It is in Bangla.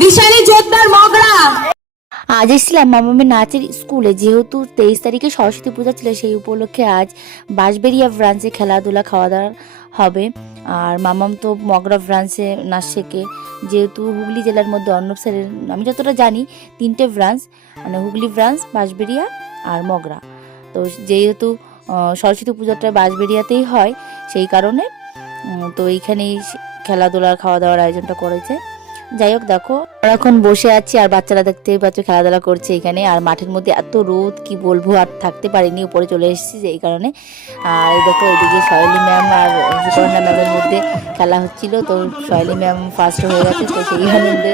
দিশারি জোরদার মগরা। আজ এসেছিলাম মামামের নাচের স্কুলে, যেহেতু 23 তারিখে সরস্বতী পূজা ছিল, সেই উপলক্ষে আজ বাঁশবেড়িয়া ব্রাঞ্চে খেলাধুলা খাওয়া দাওয়া হবে। আর মামাম তো মগরা ব্রাঞ্চে নাচ শেখে, যেহেতু হুগলি জেলার মধ্যে অর্ণব স্যারের, আমি যতটা জানি 3টে ব্রাঞ্চ, মানে হুগলি ব্রাঞ্চ, বাঁশবেড়িয়া আর মগরা। তো যেহেতু সরস্বতী পূজাটা বাঁশবেড়িয়াতেই হয়, সেই কারণে তো এইখানেই খেলাধুলার খাওয়া দাওয়ার আয়োজনটা করেছে। যাই হোক, দেখো আমরা এখন বসে আছি আর বাচ্চারা দেখতেই পাচ্ছ খেলাধুলা করছে এখানে। আর মাঠের মধ্যে এত রোদ, কি বলবো, আর থাকতে পারিনি, উপরে চলে এসেছি এই কারণে। আর এই দেখো এদিকে সয়েলি ম্যাম আর সুপর্ণা ম্যামের মধ্যে খেলা হচ্ছিল, তো সয়েলি ম্যাম ফার্স্ট হয়ে গেছে, তো সেই আনন্দে